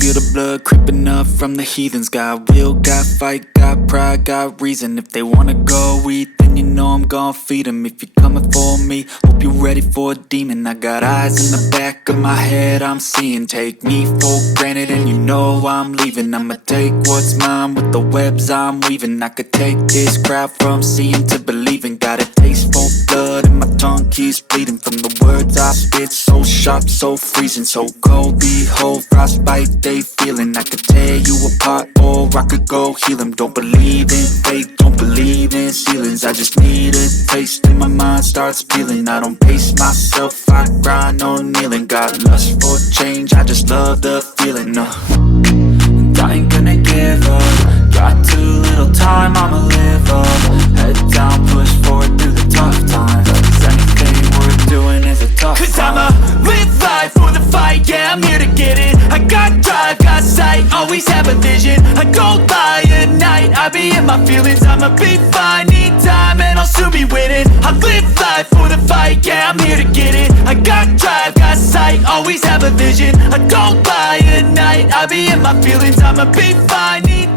feel the blood creeping up from the heathens. Got will, got fight, got pride, got reason. If they wanna go eat, then you know I'm gon' feed them. If you're coming for me, hope you're ready for a demon. I got eyes in the back of my head, I'm seeing. Take me for granted and you know I'm leaving. I'ma take what's mine with the webs I'm weaving. I could take this crowd from seeing to believing. Got a taste for blood and my tongue keeps bleeding from the words I spit. So sharp, so freezing, so cold. Behold, frostbite they feeling. I could tear you apart or I could go heal them. Don't believe in fate, don't believe in ceilings. I just need a taste and my mind starts peeling. I don't pace myself, I grind on kneeling. Got lust for change, I just love the feeling. And I ain't gonna give up. Got too little time, I'ma live up. Head down, push forward through the tough times. Cause anything worth doing is a tough Cause time. I'ma live life for the fight, yeah, I'm here to get it. I got drive, got sight, always have a vision. I don't lie at night, I be in my feelings. I'ma be fine, need time and I'll soon be winning. I live life for the fight, yeah, I'm here to get it. I got drive, got sight, always have a vision. I don't lie at night, I be in my feelings. I'ma be fine, need